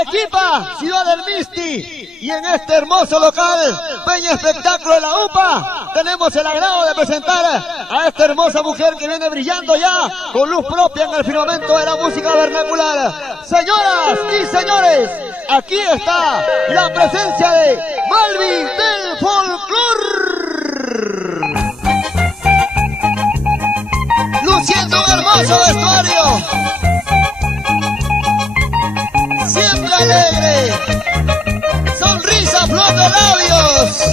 Arequipa, ciudad del Misti, y en este hermoso local, Peña Espectáculo de la UPA, tenemos el agrado de presentar a esta hermosa mujer que viene brillando ya con luz propia en el firmamento de la música vernacular. Señoras y señores, aquí está la presencia de Malvi del Folclor, luciendo un hermoso vestuario, siempre alegre, sonrisa, flor de labios,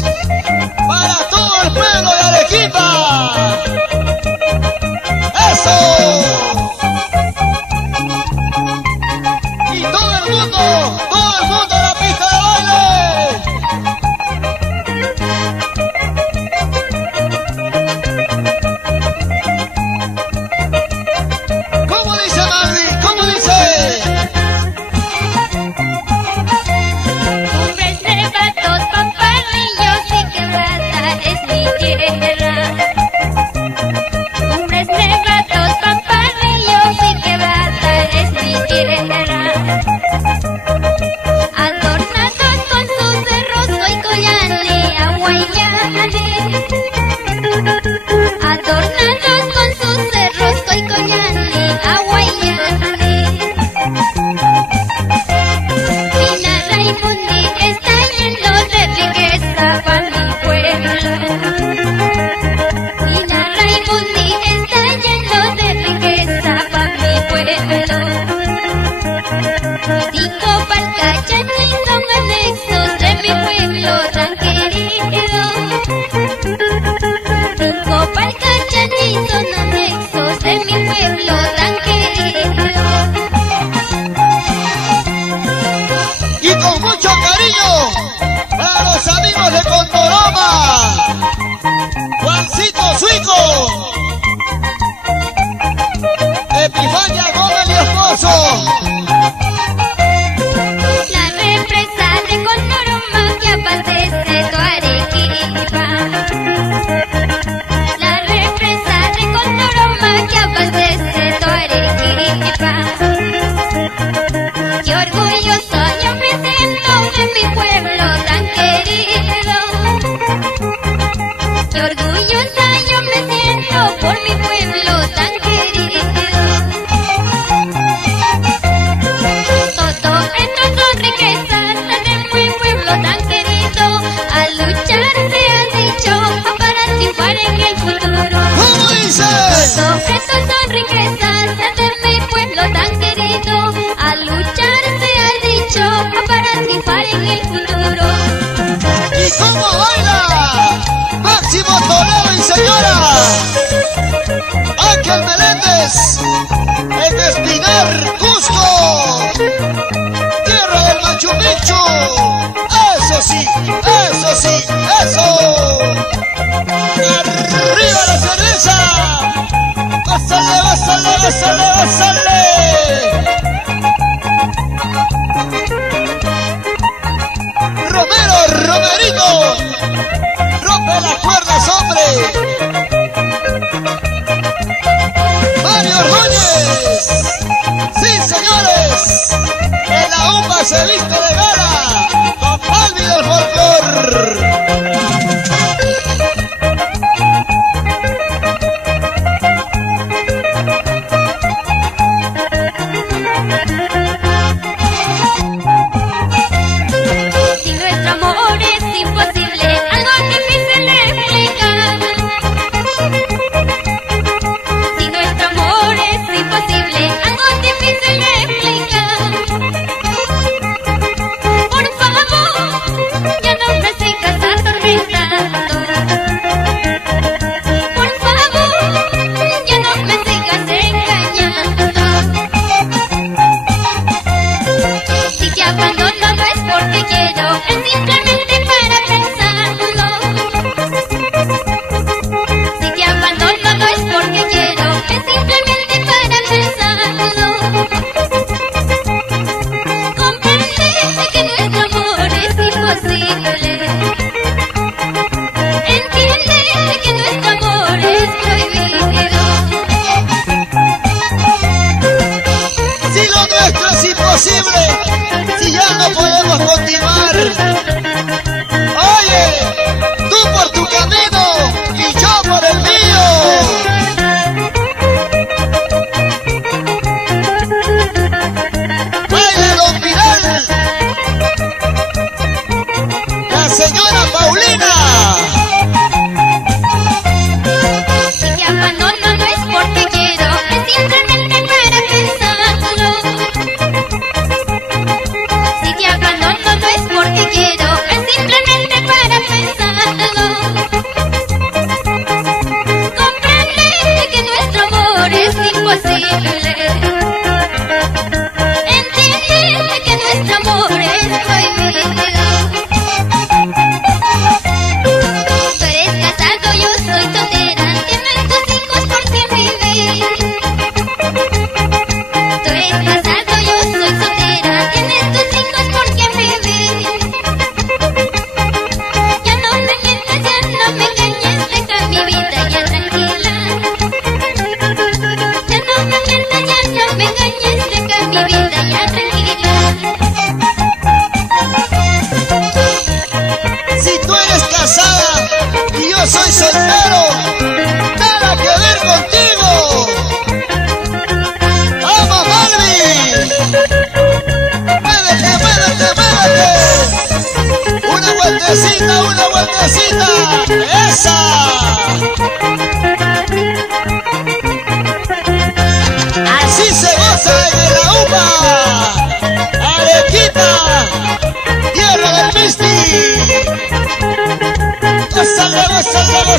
para todo el pueblo de Arequipa. ¡Eso! Y todo el mundo a la pista de baile. ¿Cómo dice Malvi? ¿Cómo dice? Y con mucho cariño para los amigos de Condoroma, Juancito Suico, Epifania Gómez y esposo. La represa de Condoroma que abastece tu Arequipa. La represa de Condoroma que abastece tu Arequipa. Qué orgulloso yo me siento de mi pueblo tan querido. Qué orgullosa yo me siento por mi pueblo tan querido. Todo esto son riquezas de mi pueblo tan querido. A luchar se ha dicho para triunfar en el futuro. ¿Cómo dice? Todo esto son riquezas de mi pueblo tan querido. A luchar se ha dicho para triunfar en el futuro. ¿Y cómo baila? Máximo Toledo y señora Ángel Meléndez en Espinar, Cusco, tierra del Machu Picchu. Eso sí, eso sí, eso. Arriba la cerveza. Pásale, pásale, pásale, pásale. Romero, Romerito, rompe las cuerdas, hombre. Mario Ordóñez, sí señores, en la UPA se viste de gala con Malvi del Folclor. Si nuestro amor es imposible, algo difícil de explicar. Si nuestro amor es imposible, algo difícil de explicar. Por favor, ya no me sigas atormentando. Por favor, ya no me sigas engañando. Si te abandono no es porque quiero, es simplemente para pensarlo. Si te abandono no es porque quiero, es simplemente para pensarlo. Comprende que nuestro amor es imposible. Entiende que nuestro amor es prohibido. Si lo nuestro es imposible, si ya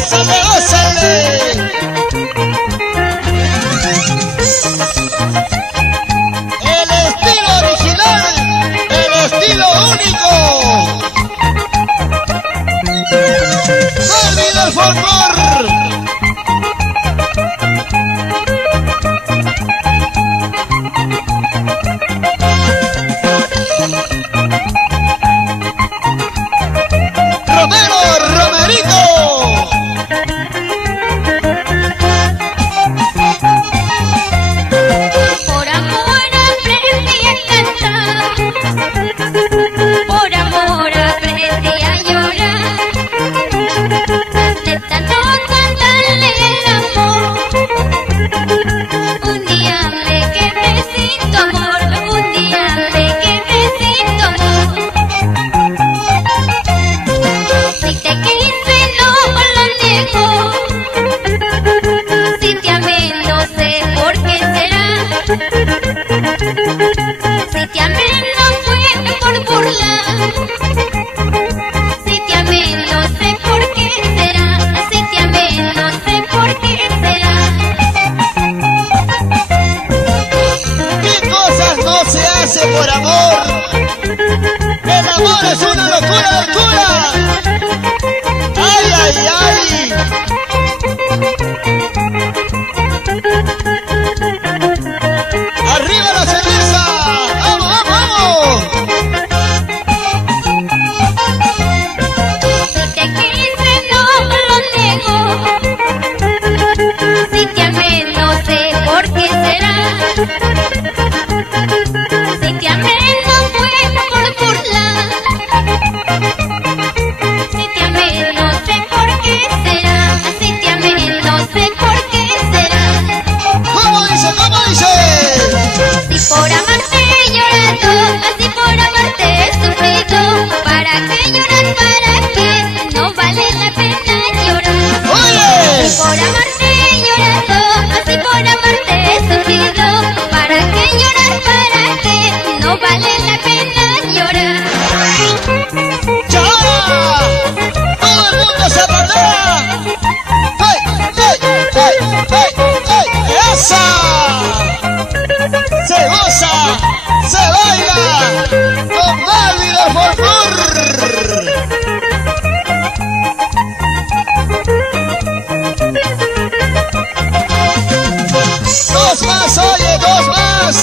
gózale, gózale. El estilo original, el estilo único. Malvi del folclor. Romero, Romerito. Por amor aprendí a cantar, por amor aprendí a llorar, de tanto cantarle el amor. Un día me quedé sin tu amor, un día me quedé sin tu amor. Si te quise no lo niego, si te amé no sé por qué será. Si te amé no fue por burla, si te amé no sé por qué será, si te amé no sé por qué será. ¿Qué cosas no se hace por amor? El amor es una locura de cura. ¡Ay, ay, ay! ¡Arriba la cerveza! ¡Vamos, vamos, vamos! Si te quise no lo niego, si te amé no sé por qué será. Si te amé no fue por burla, si te amé no sé por qué será, si te amé no sé por qué será. ¿Cómo dice? ¿Cómo dice? Si por amarte he llorado, si por amarte he sufrido, ¿para qué llorar? ¿Para qué? No vale la pena llorar. ¡Oye! Si por amarte he llorado, si por amarte he sufrido, ¿para qué llorar? ¿Para qué? No vale la pena llorar. ¡Chao! ¡Todo el mundo se patea! ¡Hey, hey, hey, hey, hey! ¡Esa! ¡Se goza! ¡Se baila! ¡Con Malvi del folclor! ¡Dos más, oye! ¡Dos más!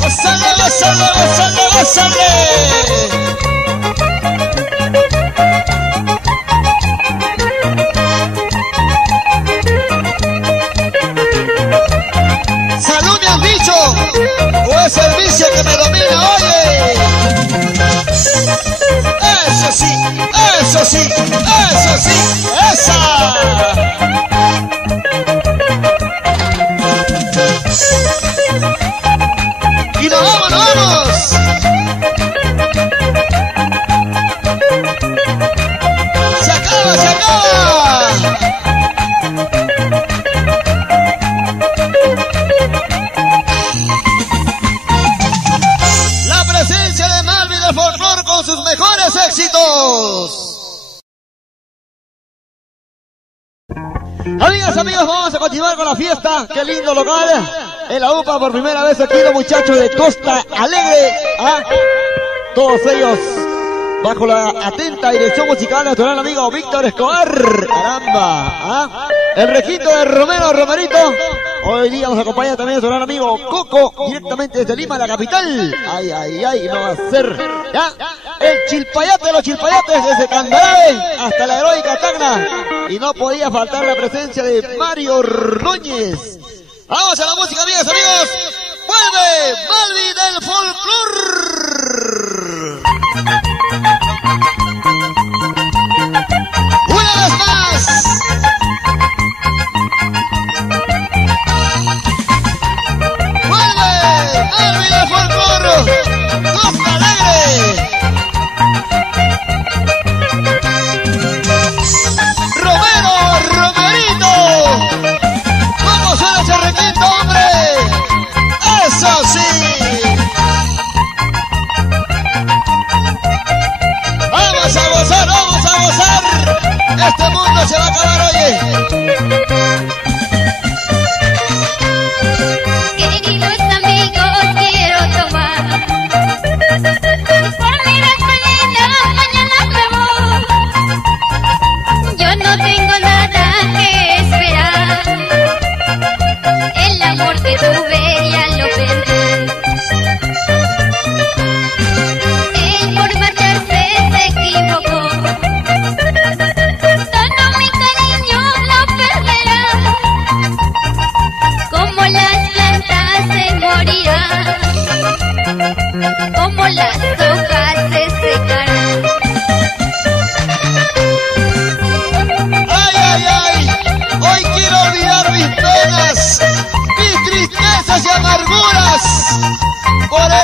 ¡Gózale, gózale, gózale, gózale! ¡Salud me han dicho! ¡O es el vicio que me domina, oye! ¡Eso sí! ¡Eso sí! ¡Eso sí! ¡Esa! ¡Y nos vamos, nos vamos! ¡Se acaba, se acaba! La presencia de Malvi del folclor con sus mejores éxitos. Amigas, amigos, vamos a continuar con la fiesta. Qué lindo local. En la UPA por primera vez aquí los muchachos de Costa Alegre. ¿Ah? Todos ellos bajo la atenta dirección musical de nuestro gran amigo Víctor Escobar. Caramba. ¿Ah? El requinto de Romero, Romerito. Hoy día nos acompaña también nuestro gran amigo Coco, directamente desde Lima, la capital. Ay, ay, ay, no va a ser. ¿Ya? El chilpayate de los chilpayates desde Candarabe hasta la heroica Tacna. Y no podía faltar la presencia de Mario Ordóñez. Vamos a la música, amigas, amigos. ¡Vuelve Malvi del folclor! ¡Una vez más! ¡Vuelve Malvi del folclor! ¡Costa Alegre! ¡Romero, Romerito! ¿Cómo suena ese requinto, hombre? ¡Eso sí!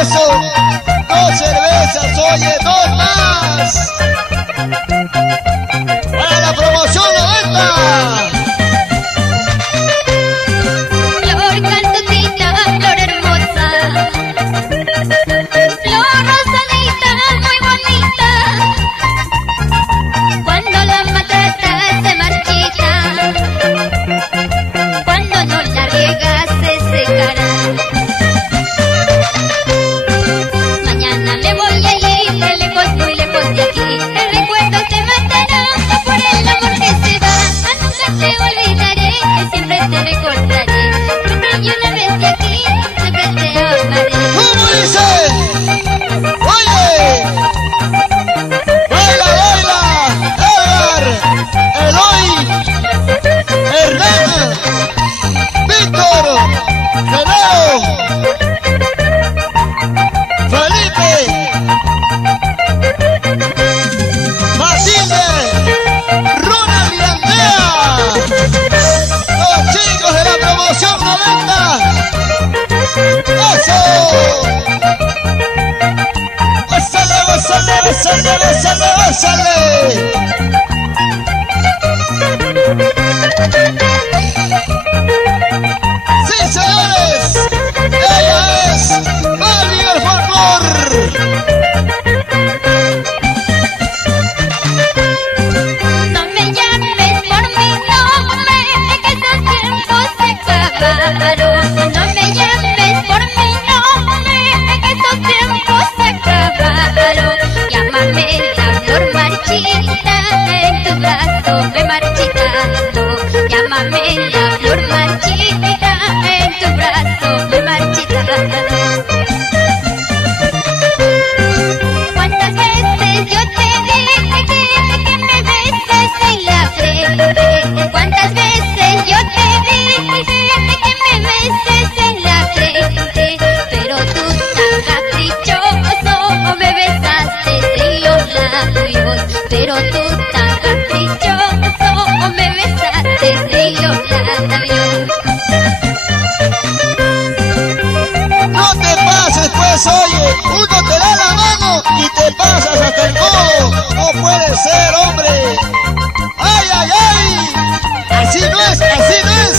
Eso, 2 cervezas, oye, 2 más. Para la promoción 90. Flor cantosita, flor hermosa, flor rosadita, muy bonita. Cuando la maltratas se marchita, cuando no la riegas se secará. Mañana me voy a ir de lejos, muy lejos de aquí. El recuerdo te matará por el amor que se va. Nunca te olvidaré, que siempre te recordaré. Porque yo una vez de aquí, siempre te amaré. ¿Cómo dice? Oye, baila, baila, Edgar, Eloy, Hernán, Víctor, Geleo, Felipe, Matilde, Ronald y Andrea, los chicos de la promoción 90. ¡Eso! ¡Bésale, bésale, bésale, bésale, bésale! ¡Sí, señores! ¡Ella es Malvi del Folclor! No me llames por mi nombre, que esos tiempos se acabaron. No me llames por mi nombre, que esos tiempos se acabaron. Llámame la flor marchita, en tu brazo me marchitando. Llámame la flor marchita, en tu brazo me marchitando. ¿Cuántas veces yo te dije que me beses en la frente? ¿Cuántas veces yo te dije que me beses en la frente? Pero tú tan caprichoso me besaste en los labios. Pero tú tan caprichoso me besaste en los labios. No te pases, pues, oye, uno te da la mano y te pasas hasta el codo. No puede ser, hombre. ¡Ay, ay, ay! Así no es, así no es.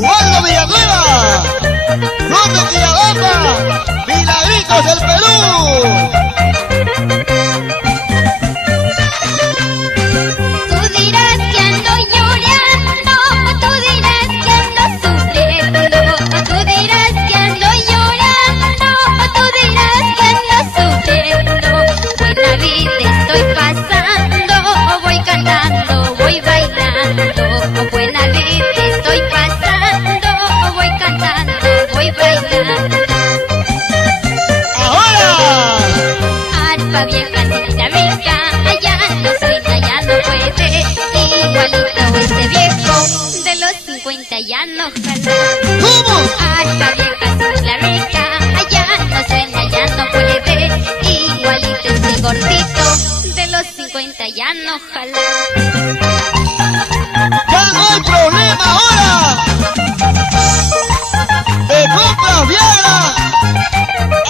Waldo Villanueva, Flor de Quillabamba, Milagritos del Perú. Tú dirás que ando llorando, tú dirás que ando sufriendo, tú dirás que ando llorando, tú dirás que ando sufriendo. Buena vida estoy pasando, voy cantando, voy bailando. Buena vida estoy pasando, voy cantando, voy bailando. ¡Ahora! Arpa vieja dinámica, ya no suena, ya no puede. Igualito este viejo de los 50 ya no jala. ¿Cómo? Arpa vieja dinámica, ya no suena, ya no puede. Igualito este gordito de los 50 ya no jala. ¡Ya no hay problema ahora! ¡Te compras Viagra!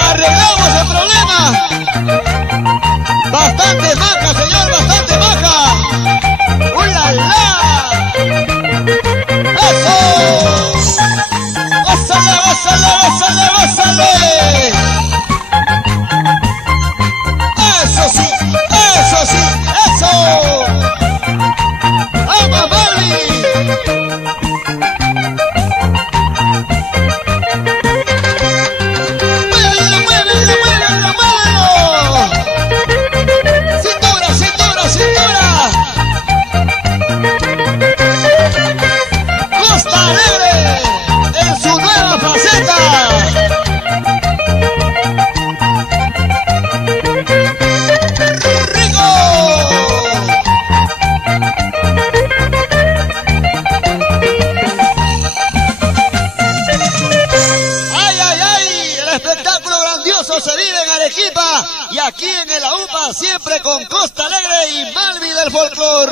¡Arreglamos el problema! ¡Bastante maja, señor! ¡Bastante maja! ¡Ula la! ¡Eso! ¡Básale, básale, básale, básale! ¡Eso sí! ¡Eso sí! ¡Eso! ¡Vamos, Malvi! ¡Muévelo, muévelo, muévelo, muévelo! ¡Cintura, cintura, cintura! ¡Costa Alegre! ¡En su nueva faceta! ¡Rico! ¡Ay, ay, ay! El espectáculo grandioso se vive en Arequipa y aquí en el AUPA siempre con Costa Alegre y Malvi del Folclor.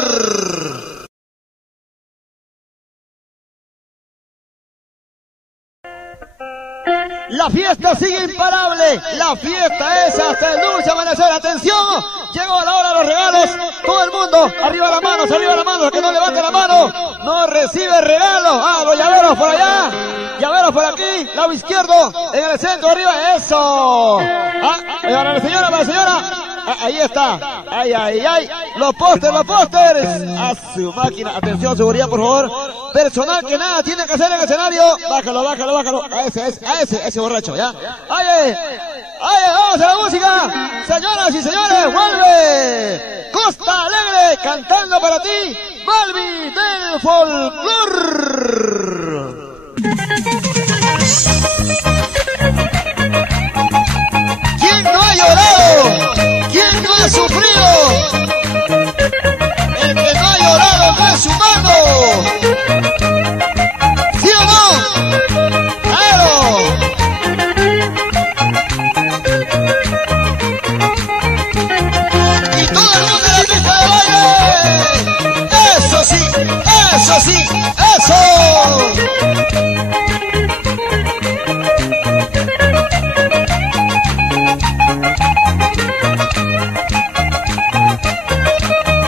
La fiesta sigue imparable, la fiesta es hasta el dulce amanecer. Atención, llegó la hora de los regalos. Todo el mundo, arriba las manos, el que no levante la mano no recibe regalo. Ah, los llaveros por allá, llaveros por aquí, lado izquierdo, en el centro, arriba, eso. Ah, para la señora, para la señora. Ah, ahí está, ay, los pósters, a su máquina. Atención, seguridad, por favor. Personal que nada tiene que hacer en el escenario. Bájalo. A ese borracho, ¿ya? ¡Ay, vamos a la música! Señoras y señores, vuelve Costa Alegre cantando para ti, Malvi del Folclor. ¿Quién no ha llorado? ¿Quién no ha sufrido? El que no ha llorado no es humano. ¿Sí o no? ¡Claro! Y todo el mundo en la pista de baile. ¡Eso sí!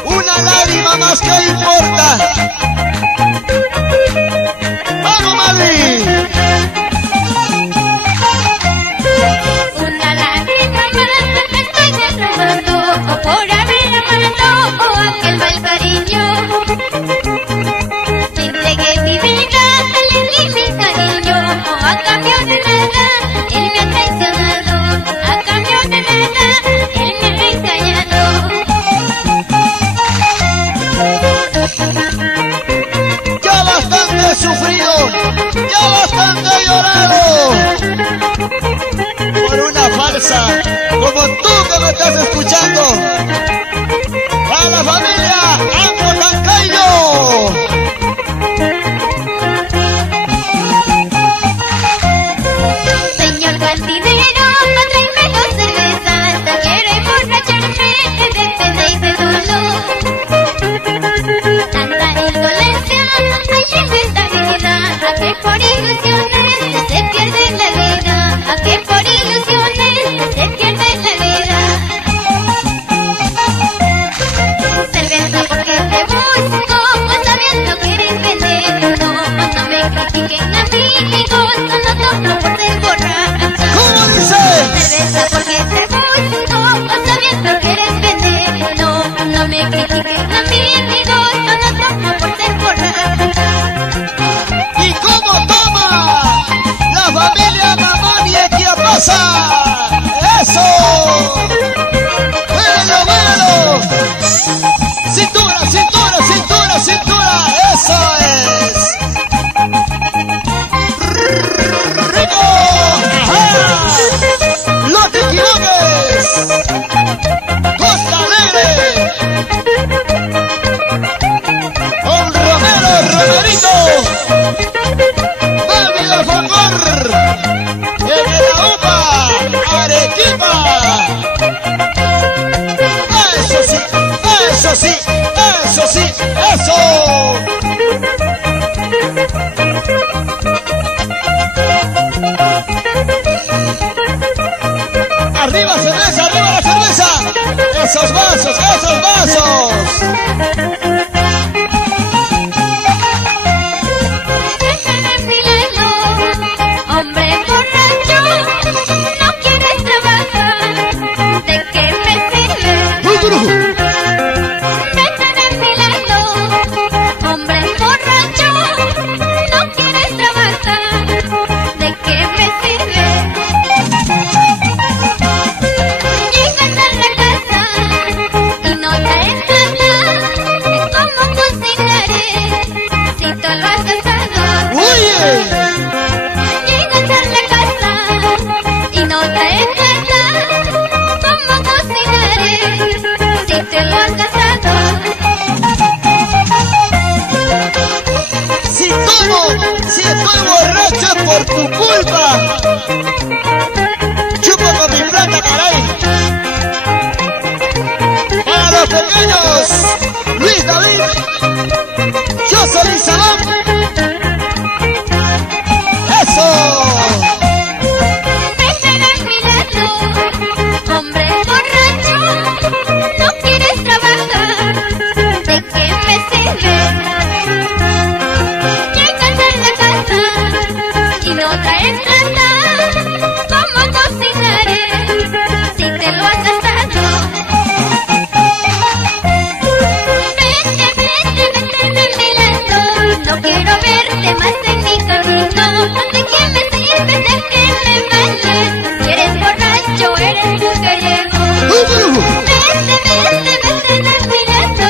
Una lágrima más que importa. ¡Vamos, Malvi! Una lágrima más me estoy derramando por haber amado aquel mal cariño. Te entregué mi vida, le di mi cariño. A cambio de nada, él me ha traicionado. A cambio de nada, él me ha engañado. Ya bastante sufrido, ya bastante llorado por una farsa como tú que me estás escuchando. A la familia Anco Tancayo. Señor cantinero, no tráeme dos cervezas. Quiero emborracharme de pena y de dolor. Tanta indolencia hay en esta vida. A que por ilusiones se pierde la vida. A que por ilusiones se pierde la vida. Cerveza porque te busco, pues sabiendo que eres veneno. No me critiquen amigos, no tomo por ser borracha. ¿Cómo dice? Cerveza porque te busco, pues sabiendo que eres veneno. No me critiquen amigos, no tomo por ser borracha. ¿Y cómo toma la familia Mamani aquí a pasa? ¡Eso! ¡Muévelo! ¡Cintura! ¡Eso es! ¡Rico! ¡Ajá! ¡No te equivoques! ¡Costa Alegre! ¡Con Romerito! ¡Malvi del Folclor! ¡En la UPA! ¡Arequipa! ¡Eso sí! ¡Eso! ¡Arriba cerveza! ¡Arriba la cerveza! ¡Esos vasos! Déjame a mi lado, hombre borracho, no quieres trabajar, ¿de qué me sirve? Déjame a mi lado, hombre borracho, no quieres trabajar, ¿de qué me sirve? Llegas a la casa y no traes nada, ¿cómo cocinaré si tú lo has gastado? ¡Oye! Llegas a la casa y no traes nada, ¿cómo cocinaré si te lo has gastado? Si estoy borracho es por tu culpa. Chupo con mi plata, caray. Para los pequeños, Luis David, yo soy Salón. ¡Eso! tratar, cómo cocinaré, si te lo has gastado. Vete de mi lado, no quiero verte más en mi camino. ¿De qué me sirve? ¿De qué me vale? Si eres borracho, eres mujeriego. Vete de mi lado,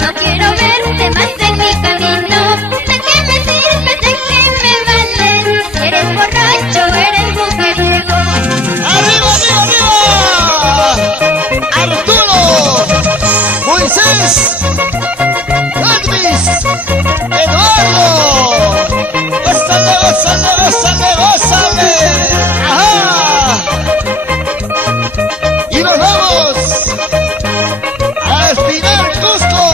no quiero verte más en mi camino. ¿De qué me sirve? ¿De qué me vale? Si eres borracho, eres mujeriego. ¡Arriba, arriba, arriba! ¡Arturo! ¡Moisés! ¡Elvis! ¡Eduardo! ¡Gózale, gózale, gózale, gózale! ¡Ajá! Y nos vamos a Espinar, Cusco,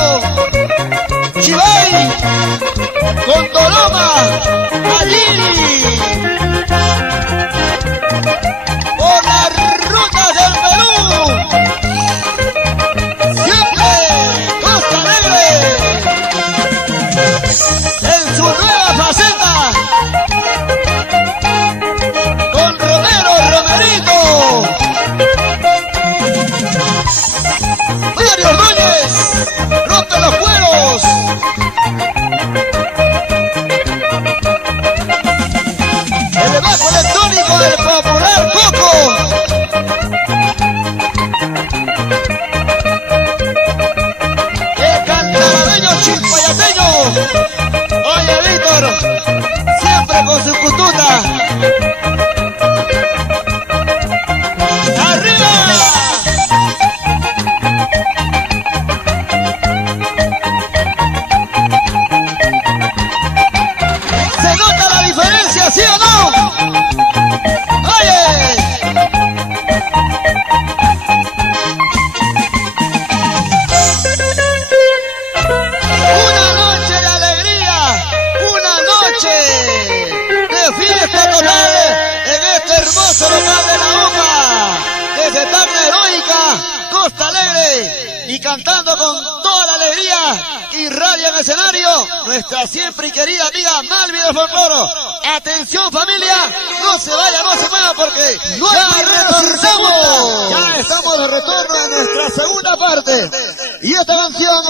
Chivay, Condoroma, Alili, por las rutas del Perú, siempre Costa Alegre, en su nueva faceta, con Romero, Romerito, Mario Ordóñez, rompe los cueros. El bajo electrónico del popular Coco. El cantarabeño chilpayateño. Oye, Víctor, siempre con su cututa. ¡Arriba! ¿Se nota la diferencia, sí o no? ¡Oye! Una noche de alegría, una noche de fiesta total en este hermoso local de la UPA, desde tan heroica Costa Alegre, y cantando con toda la alegría que irradia en el escenario nuestra siempre y querida amiga Malvi del Folcloro. Atención familia, no se vaya, no se mueva porque ya retornamos. Ya estamos de retorno en nuestra segunda parte. Y esta canción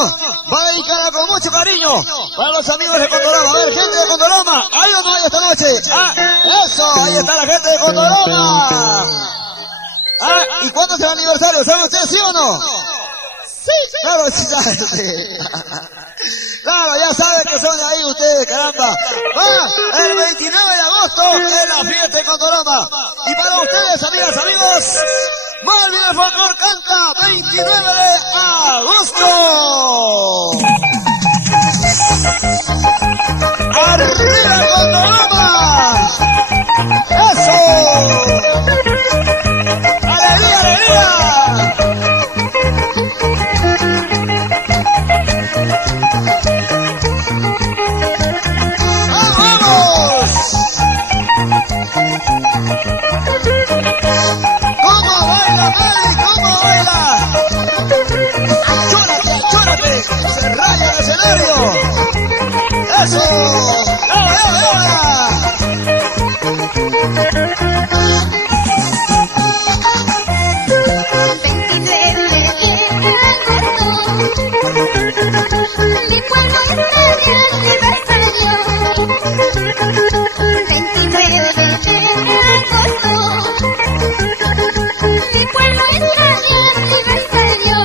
va dedicada con mucho cariño para los amigos de Condoroma. A ver, gente de Condoroma, ¿hay o no hay esta noche? Ah, eso, ahí está la gente de Condoroma. Ah, ¿y cuándo es el aniversario? ¿Saben ustedes, sí o no? Sí, claro, sí saben. Claro, ya saben que son ahí ustedes, caramba. Ah, el 29 de agosto es la fiesta de Condoroma. Y para ustedes, amigas, amigos, Malvi del Folclor canta 29 de agosto. ¡Arriba Condoroma! ¡Eso! ¡Alegría, alegría! ¡Vamos! ¿Cómo baila, Meli? ¿Cómo baila? ¡Achórate, achórate! ¡Se raya el escenario! ¡Eso! ¡Ahora, Mi pueblo está de aniversario. 29 de agosto. Mi pueblo está de aniversario.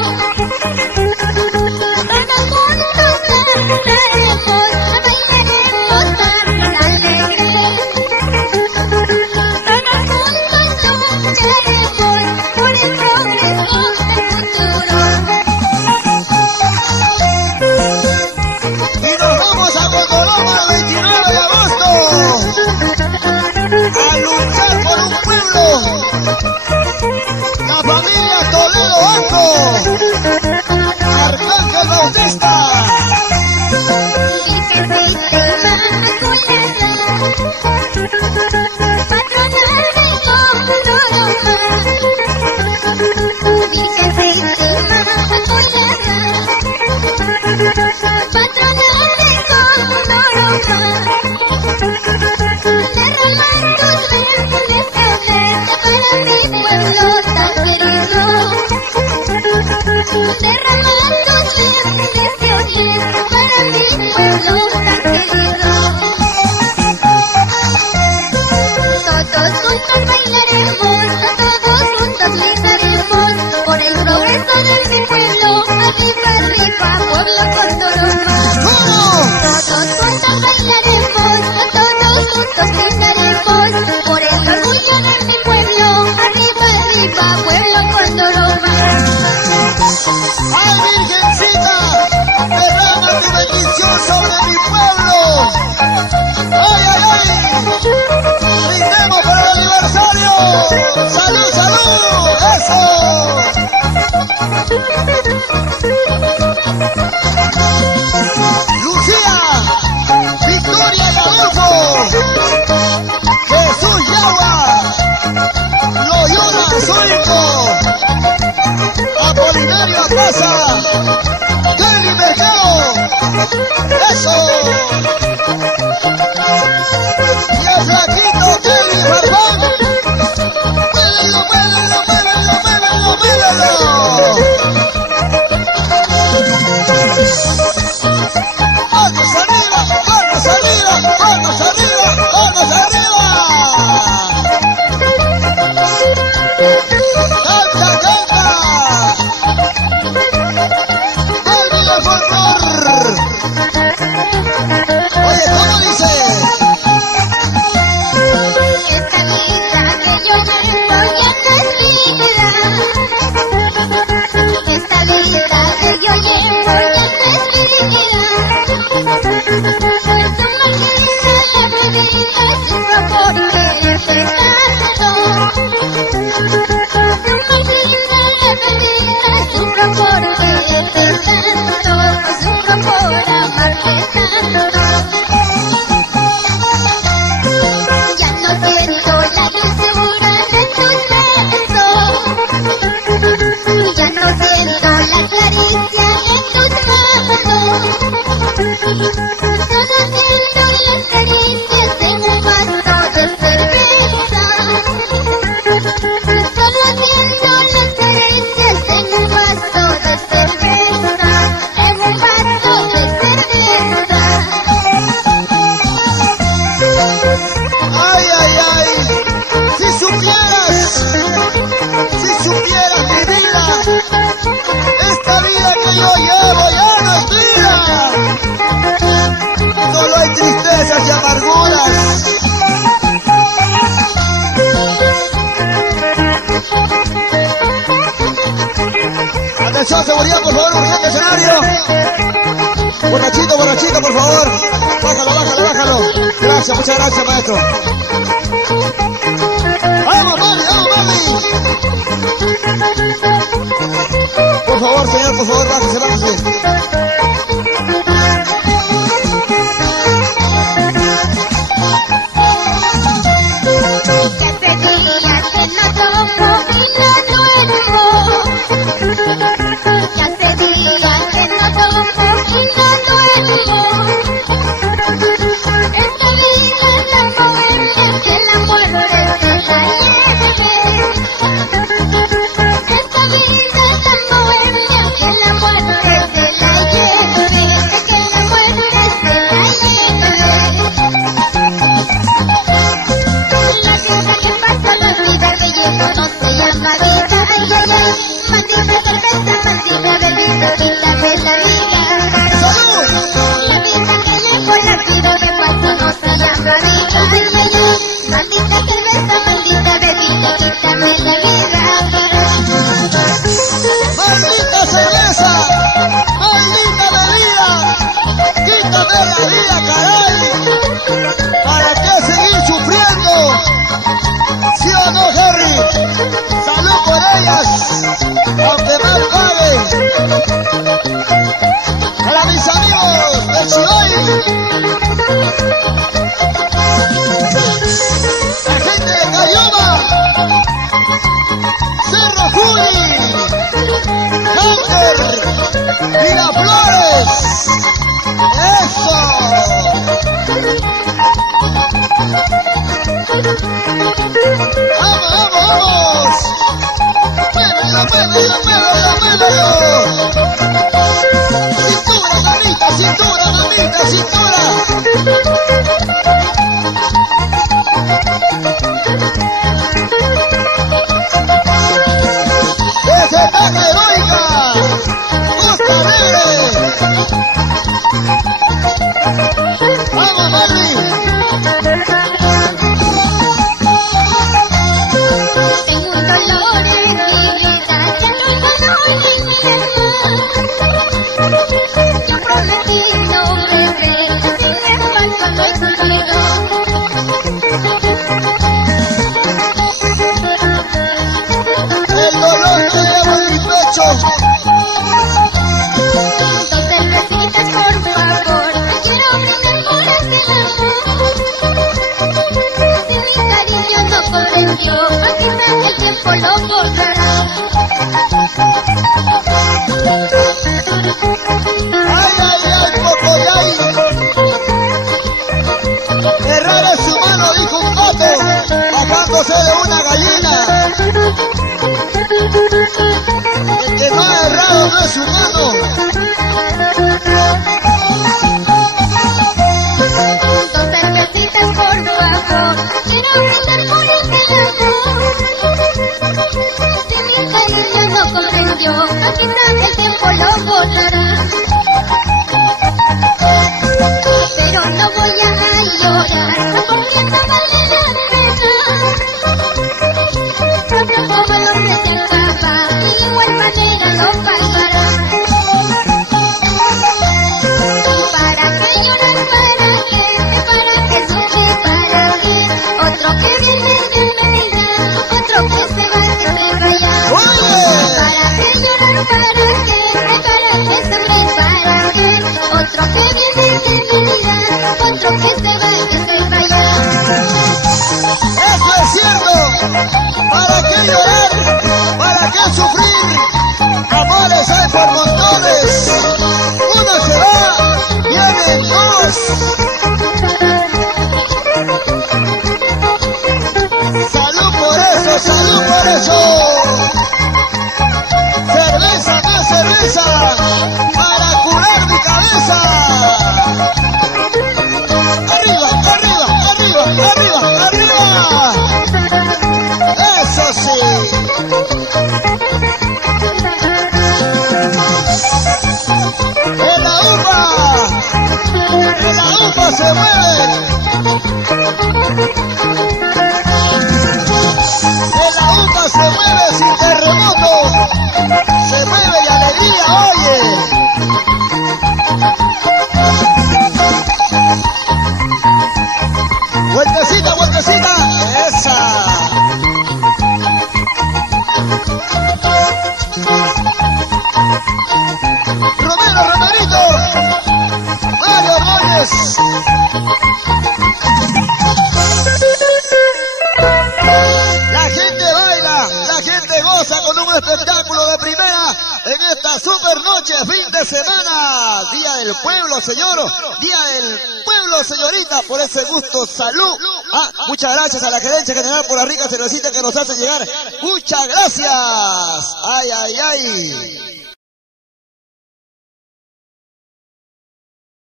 Todos juntos cantaremos, bailaremos tan alegre. Todos juntos lucharemos por el progreso del futuro. y nos vamos a Condoroma el 29 de agosto a luchar por un pueblo, la familia Toledo Alto, Arcángel Bautista. Derramar tus Eso. Y el flaquito Kelly Barbón. Muévelo, muévelo, muévelo, muévelo, muévelo. Vamos arriba, vamos arriba, vamos arriba, vamos arriba. Canta, canta. Vuelve el folclor. Oye, ¿cómo dice? Esta vida que yo llevo ya no es vida. Esta vida que yo llevo ya no es vida. Es una vida, la vida es un amor que te tanto. Es una vida, la vida es un amor que te tanto. Es un amor amarte tanto. Ya no siento la dulzura de tus besos. Ya no siento la caricia de tus manos. Solo siento las caricias en un vaso de cerveza. Solo siento las caricias en un vaso de cerveza. En un vaso de cerveza. Ay, ay, ay. Si supieras mi vida, esta vida que yo llevo ya no es vida. Solo hay tristezas y amarguras. Atención, seguridad, por favor, urgente escenario. Borrachito, borrachito, por favor. Bájalo, bájalo, bájalo. Gracias, muchas gracias, maestro. ¡Vamos, mami, vamos, mami! Por favor, señor, por favor, bájese, bájese. Ya hace días que no tomo y no duermo. Ya hace días que no tomo y no duermo. Esta vida es tan bohemia que la muerte se la lleve. Esta vida es tan bohemia que la muerte se la lleve. Que la muerte se la lleve. La vida que pasa, la vida que llevo no se llama vida. Ay, ay, ay. Maldita cerveza, maldita bebida, quítame la vida. ¡Salud! La vida que llevo, la vida que pasa no se llama vida. Ay, ay, ay. Maldita cerveza, maldita bebida, quítame la vida. ¡Maldita cerveza! ¡Maldita bebida! ¡Quítame la vida, caray! ¿Para qué seguir sufriendo? ¿Sí o no, Harry? ¡Salud por ellas! Aunque más pague. Para mis amigos del Chihuahua. La gente de Cayoma. Cerro Juli. Hunter. Miraflores. ¡Eso! ¡Vamos, vamos, vamos! ¡Muévelo, muévelo, muévelo, muévelo! ¡Cintura, mamita, cintura, mamita, cintura! ¡Ese tan heroica! ¡Costa Alegre! ¡Vamos, Mari! Tengo un dolor en mi vida, ya no hay dolor en mi alma. Yo prometí no beber, así me falta lo escondido. El dolor que llevo en mi pecho. Dos cervecitas, por favor, me quiero brindar por aquel amor. Si mi cariño no comprendió, aquí está el tiempo lo borrará. Ay, ay, ay, Pocoyay. alimentándose de una gallina. El que no ha errado no es humano. Dos cervecitas por favor, quiero brindar por este amor. Si mi cariño no comprendió, aquí está el tiempo lo votará. Pero no voy a llorar, porque no vale la pena. Pronto como lo que se acaba, y de igual manera lo pagará. ¿Para qué llorar? ¿Para qué sufrir? ¿Para qué? Otro que viene de Mérida, otro que se va, que se vaya. ¿Para qué llorar? ¿Para qué? ¿Para qué sufrir? ¿Para qué? Otro que viene de Mérida, otro que se va, que se vaya. Eso es cierto. ¿Para qué llorar? ¿Para qué sufrir? Amores hay por montones. Uno se va, vienen dos. Salud por eso, salud por eso. Cerveza, más cerveza, para curar mi cabeza. Arriba, arriba, arriba, arriba, arriba. Eso sí. En la UPA se mueve. En la UPA se mueve sin terremoto. Se mueve de alegría, oye. Vueltecita, vueltecita. Esa. Romero, Romerito. Mario Ordóñez. La gente baila, la gente goza con un espectáculo de primera en esta super noche, fin de semana. Día del pueblo, señor. Día del pueblo, señorita, por ese gusto. Salud. Muchas gracias a la gerencia general por la rica cervecita que nos hace llegar. Muchas gracias. Ay, ay, ay.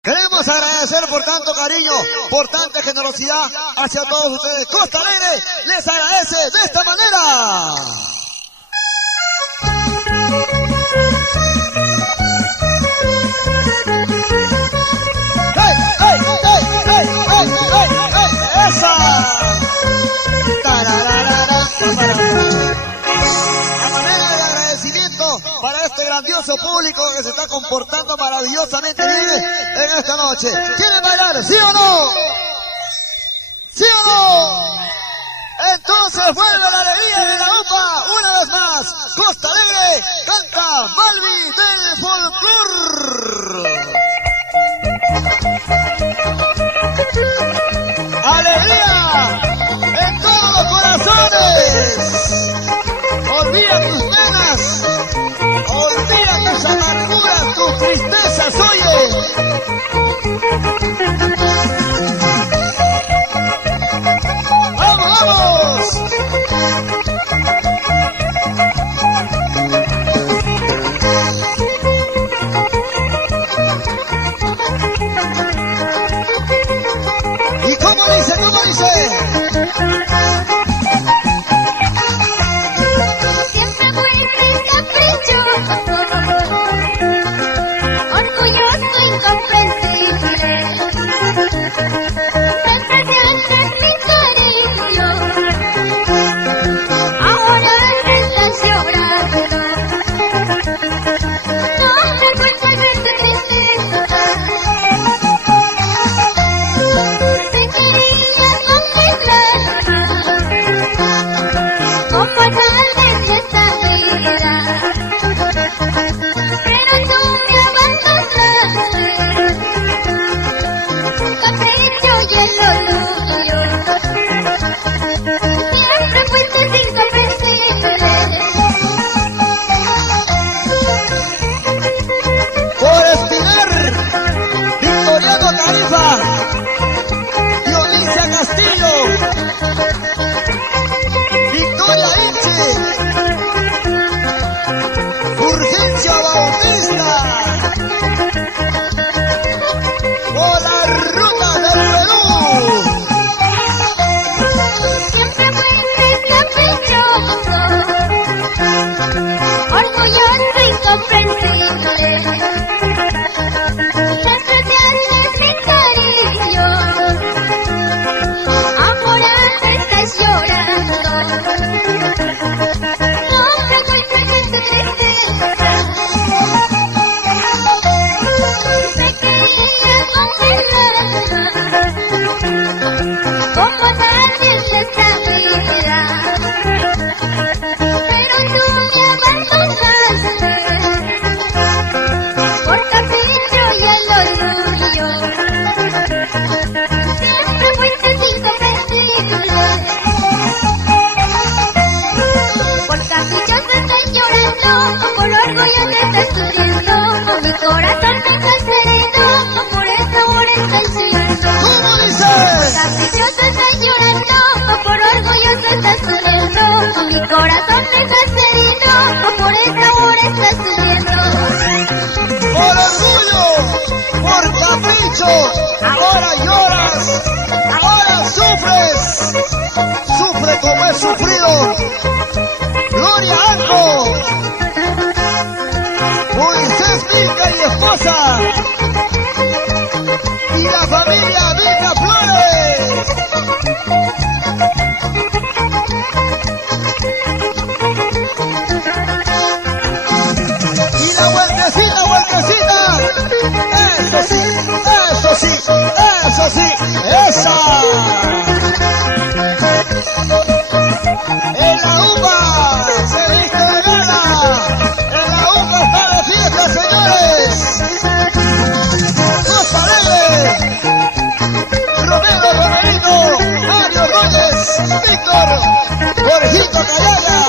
Queremos agradecer por tanto cariño, por tanta generosidad hacia todos ustedes. Costa Alegre les agradece de esta manera. ¡Hey, hey, hey, hey, hey, hey, hey! ¡Esa! La manera de agradecimiento para este grandioso público que se está comportando maravillosamente bien en esta noche. ¿Quieren bailar? ¿Sí o no? ¿Sí o no? Entonces vuelve la alegría de la UPA una vez más. Costa Alegre canta Malvi del folclor. ¡Alegría en todos los corazones! Olvida tus penas, olvida tus amarguras, tus tristezas, oye. ¡Vamos, vamos! ¿Y cómo dice? ¿Cómo dice? Siempre fui caprichoso, orgulloso, incomprensible. Me perdiste mi cariño. Ahora lloras, ahora sufres, sufre como he sufrido. Gloria Arco, Moisés Mica y esposa, y la familia Mica Flores. Y la vueltecita, vueltecita, eso sí, eso sí, eso sí, esa. En la UPA se viste de gala, en la UPA está de fiesta, señores. Costa Alegre, Romero Romerito, Mario Reyes, Víctor, Jorgito Cayaya.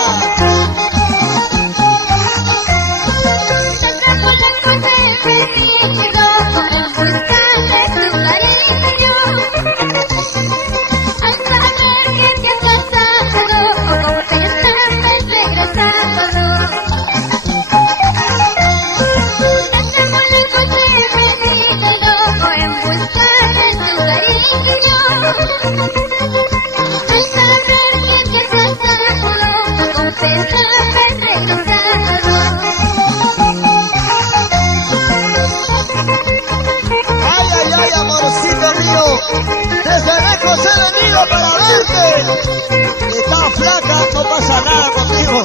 Desde lejos he venido para verte. Estás flaca, no pasa nada contigo.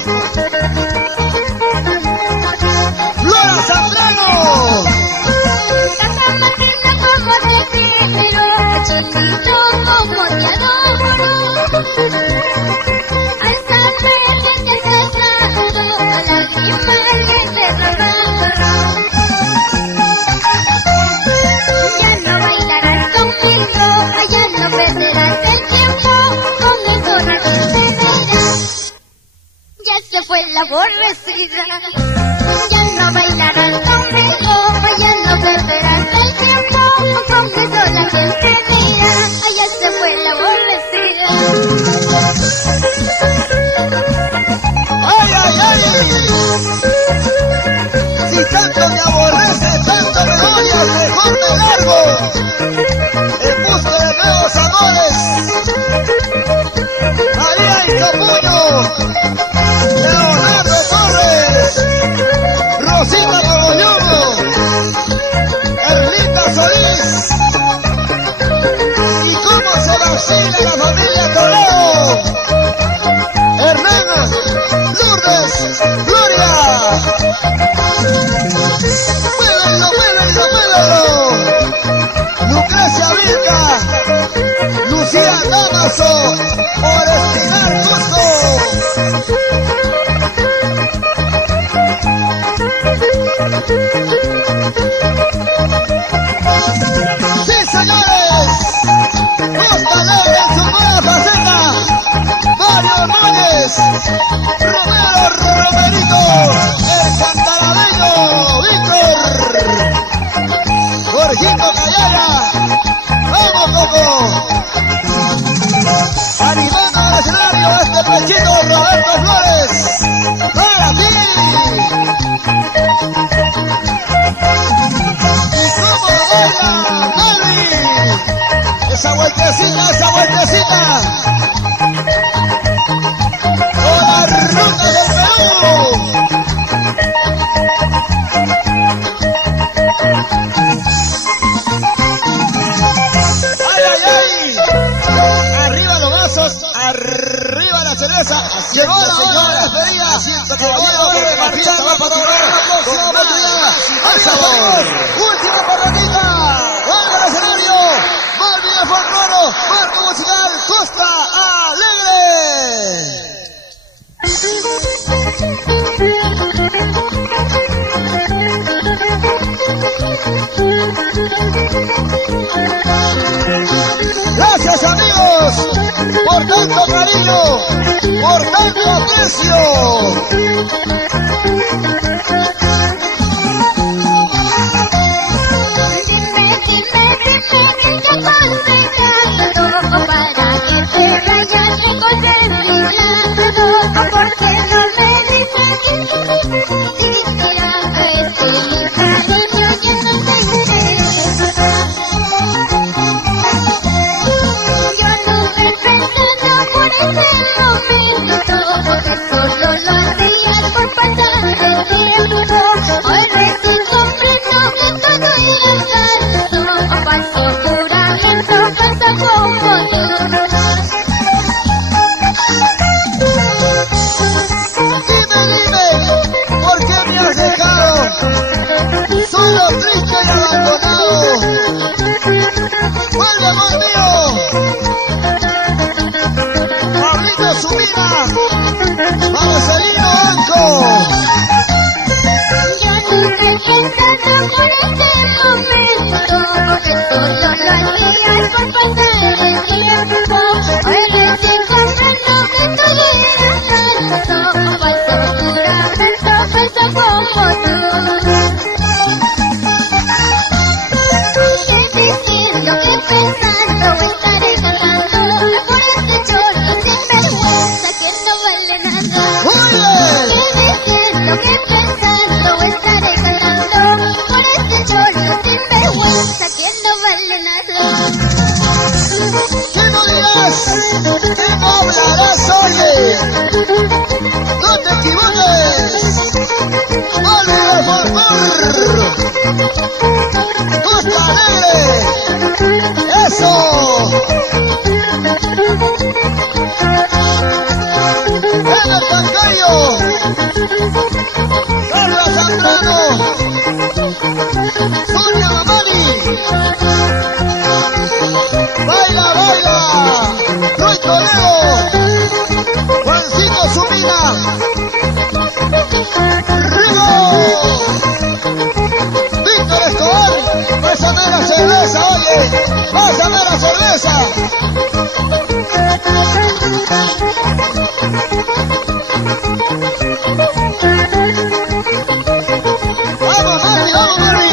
¡Flora Zambrano! Casa matita como decírtelo, cachondito como te adoro. Al saber que te has casado, a lágrimas que te robaron. Ya no bailarás conmigo, ya no perderás el tiempo, conmigo nadie te dirá. Ya se fue la aborrecida. Ya no bailarás conmigo, ya no perderás el tiempo, conmigo la gente mira, ya se fue la aborrecida. ¡Ay, ay, ay! Si tanto me aborrece, tanto me odias, mejor me largo en busca de nuevos amores. María y Capuño, Leonardo Torres, Rosita Mogollón, Erlita Solís, y cómo se vacila la familia Toledo, Hernán, Lourdes, Gloria. ¡Muévelo, muévelo, muévelo! Lucrecia Vilca, Lucía Damaso, Orestinar Cusco. ¡Sí, señores! Costa Alegre en su nueva faceta. Mario Núñez, Romero Romerito, el cantaradeño Víctor, Jorgito Cayaya. ¡Vamos, Coco! Animando al escenario este pechito Roberto Flores. ¡Para ti! ¿Y cómo baila Mary? Esa vueltecita, esa vueltecita. Con la ruta del Perú. cerveza. Llegó la hora de despedida. Llegó la hora de marchar. Va para lograr la próxima oportunidad. ¡Al sabor! ¡Última parradita! ¡Vuelve al escenario! ¡Malvin Folcloro! ¡Marco musical! ¡Costa Alegre! Gracias amigos por tanto cariño, por tanto aprecio. Solo, triste y abandonado. Vuelve, amor mío. Pablito Subina. Marcelino Banco. Yo nunca he pensado por este momento, porque solo lo hacías por pasar el tiempo. Hoy recién comprendo que todo era falso, falso juramento, falso como tú. Lo que pensando estaré cantando por este chorro sin vergüenza que no vale nada. Lo que pensando estaré cantando por este chorro sin vergüenza que no vale nada. ¿Qué no dirás? ¿Qué no hablarás, oye? ¡No te equivoques! ¡Oliver Folclor! ¡Costa Alegre! ¡Eso! ¡Emer Cancayo! ¡Carla Zambrano! ¡Sonia Mamani! ¡Baila, baila! ¡Roy Toledo! ¡Juancito Subina! ¡Rigo! ¡Víctor Escobar! ¡Pásame la cerveza, oye! ¡Pásame la cerveza! ¡Vamos, Mari! ¡Vamos, Mari!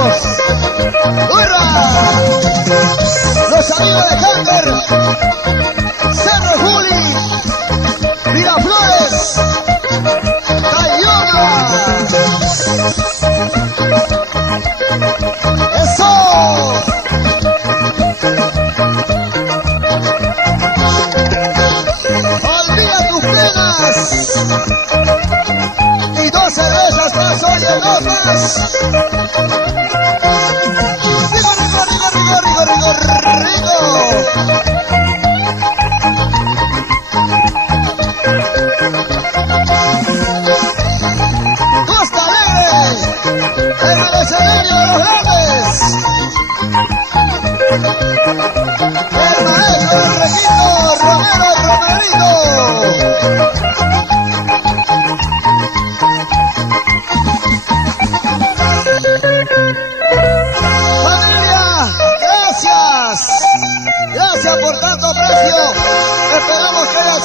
amigos. ¡Hurra! Los amigos de Hunter, Cerro Juli, Miraflores, Cayona. ¡Eso! Olvida tus penas y 2 cervezas más, oye, 2 más. Rico, rico, rico, rico, rico, rico, Costa Alegre, el escenario de los grandes. El maestro del requinto, Romero Romerito. Familia, gracias. Gracias por tanto aprecio. Esperamos que haya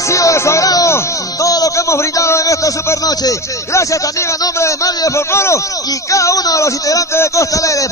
sido de su agrado todo lo que hemos brindado en esta supernoche. Gracias también a nombre de Mario de Folcloro y cada uno de los integrantes de Costa Alegre.